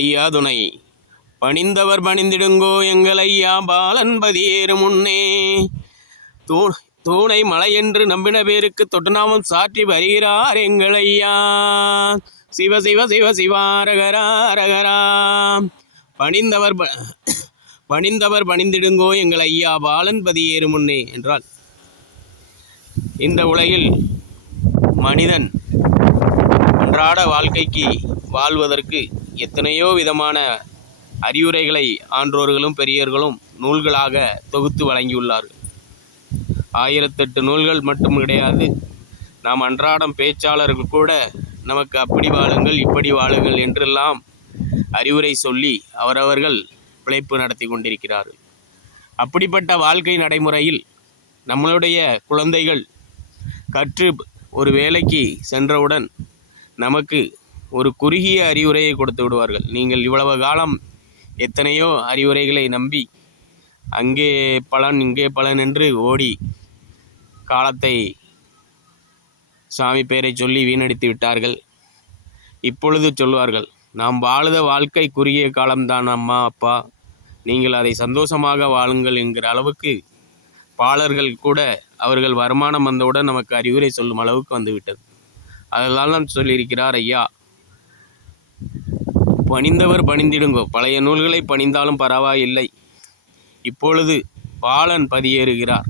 ஐயா துணை பணிந்தவர் பணிந்திடுங்கோ எங்கள் ஐயா பாலன் பதியேறு முன்னே தூணை மலை என்று நம்பின பேருக்கு தொட்டுநாமம் சாற்றி வருகிறார் எங்கள் ஐயா. சிவ சிவ சிவ சிவாரகரா ரகரா. பணிந்தவர் பணிந்திடுங்கோ எங்கள் ஐயா பாலன் பதியேறு முன்னே என்றால், இந்த உலகில் மனிதன் அன்றாட வாழ்க்கைக்கு வாழ்வதற்கு எத்தனையோ விதமான அறிவுரைகளை ஆன்றோர்களும் பெரியவர்களும் நூல்களாக தொகுத்து வழங்கியுள்ளார்கள். 1008 நூல்கள் மட்டும் கிடையாது, நாம் அன்றாடம் பேச்சாளர்கள் கூட நமக்கு அப்படி வாழுங்கள் இப்படி வாழுங்கள் என்றெல்லாம் அறிவுரை சொல்லி அவரவர்கள் பிழைப்பு நடத்தி கொண்டிருக்கிறார்கள். அப்படிப்பட்ட வாழ்க்கை நடைமுறையில் நம்மளுடைய குழந்தைகள் கற்று ஒரு வேலைக்கு சென்றவுடன் நமக்கு ஒரு குறுகிய அறிவுரையை கொடுத்து விடுவார்கள். நீங்கள் இவ்வளவு காலம் எத்தனையோ அறிவுரைகளை நம்பி அங்கே பலன் இங்கே பலன் என்று ஓடி காலத்தை சாமி பெயரை சொல்லி வீணடித்து விட்டார்கள். இப்பொழுது சொல்வார்கள், நாம் வாழுத வாழ்க்கை குறுகிய காலம்தான் அம்மா அப்பா, நீங்கள் அதை சந்தோஷமாக வாழுங்கள் என்கிற அளவுக்கு பாலர்கள் கூட அவர்கள் வருமானம் வந்தவுடன் நமக்கு அறிவுரை சொல்லும் அளவுக்கு வந்துவிட்டது. அதெல்லாம் தான் சொல்லியிருக்கிறார் ஐயா, பணிந்தவர் பணிந்திடுங்கோ. பழைய நூல்களை பணிந்தாலும் பரவாயில்லை, இப்பொழுது பாலன் பதியேறுகிறார்.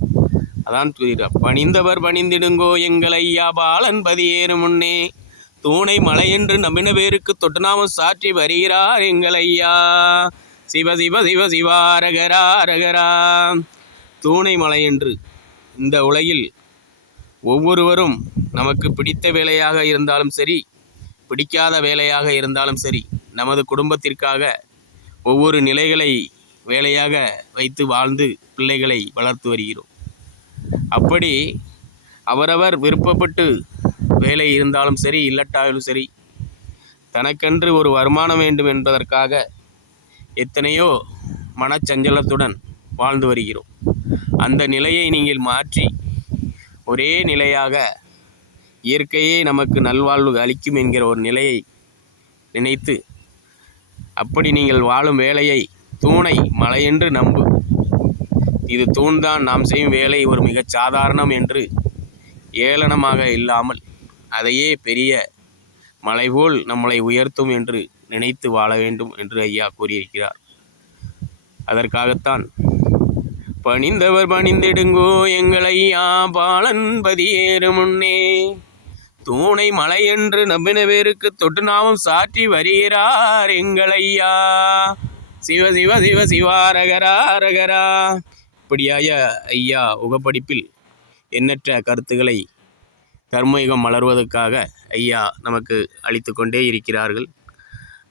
அதான் சொல்கிறார், பணிந்தவர் பணிந்திடுங்கோ எங்கள் ஐயா பாலன் பதியேறு முன்னே தூணை மலை என்று நம்பின பேருக்கு தொட்டுநாமம் சாற்றி வருகிறார் எங்கள் ஐயா. சிவ சிவ சிவ சிவாரகரா ரகரா. தூணை மலை என்று இந்த உலகில் ஒவ்வொருவரும் நமக்கு பிடித்த வேலையாக இருந்தாலும் சரி, பிடிக்காத வேலையாக இருந்தாலும் சரி, நமது குடும்பத்திற்காக ஒவ்வொரு நிலைகளை வேலையாக வைத்து வாழ்ந்து பிள்ளைகளை வளர்த்து வருகிறோம். அப்படி அவரவர் விருப்பப்பட்டு வேலை இருந்தாலும் சரி இல்லட்டாலும் சரி, தனக்கென்று ஒரு வருமானம் வேண்டும் என்பதற்காக எத்தனையோ மனச்சஞ்சலத்துடன் வாழ்ந்து வருகிறோம். அந்த நிலையை நீங்கள் மாற்றி ஒரே நிலையாக இயற்கையே நமக்கு நல்வாழ்வு அளிக்கும் என்கிற ஒரு நிலையை நினைத்து, அப்படி நீங்கள் வாழும் வேலையை தூணை மலையென்று நம்பு, இது தூண்தான், நாம் செய்யும் வேலை ஒரு மிகச் சாதாரணம் என்று ஏளனமாக இல்லாமல் அதையே பெரிய மலை போல் நம்மளை உயர்த்தும் என்று நினைத்து வாழ வேண்டும் என்று ஐயா கூறியிருக்கிறார். அதற்காகத்தான் பணிந்தவர் பணிந்திடுங்கோ எங்கள் ஐயா பாலன் பதியேறு முன்னே தூணை மலை என்று நம்பின பேருக்கு தொட்டு நாமம் சாற்றி வருகிறார் எங்கள் ஐயா. சிவ சிவ சிவ சிவாரகரா ரகரா. இப்படியாய ஐயா உகப்படிப்பில் எண்ணற்ற கருத்துக்களை தர்மயுகம் மலர்வதற்காக ஐயா நமக்கு அளித்து கொண்டே இருக்கிறார்கள்.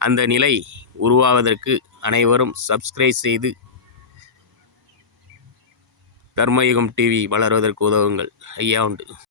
அந்த நிலை உருவாவதற்கு அனைவரும் சப்ஸ்கிரைப் செய்து தர்மயுகம் டிவி வளர்வதற்கு உதவுங்கள். ஐயா உண்டு.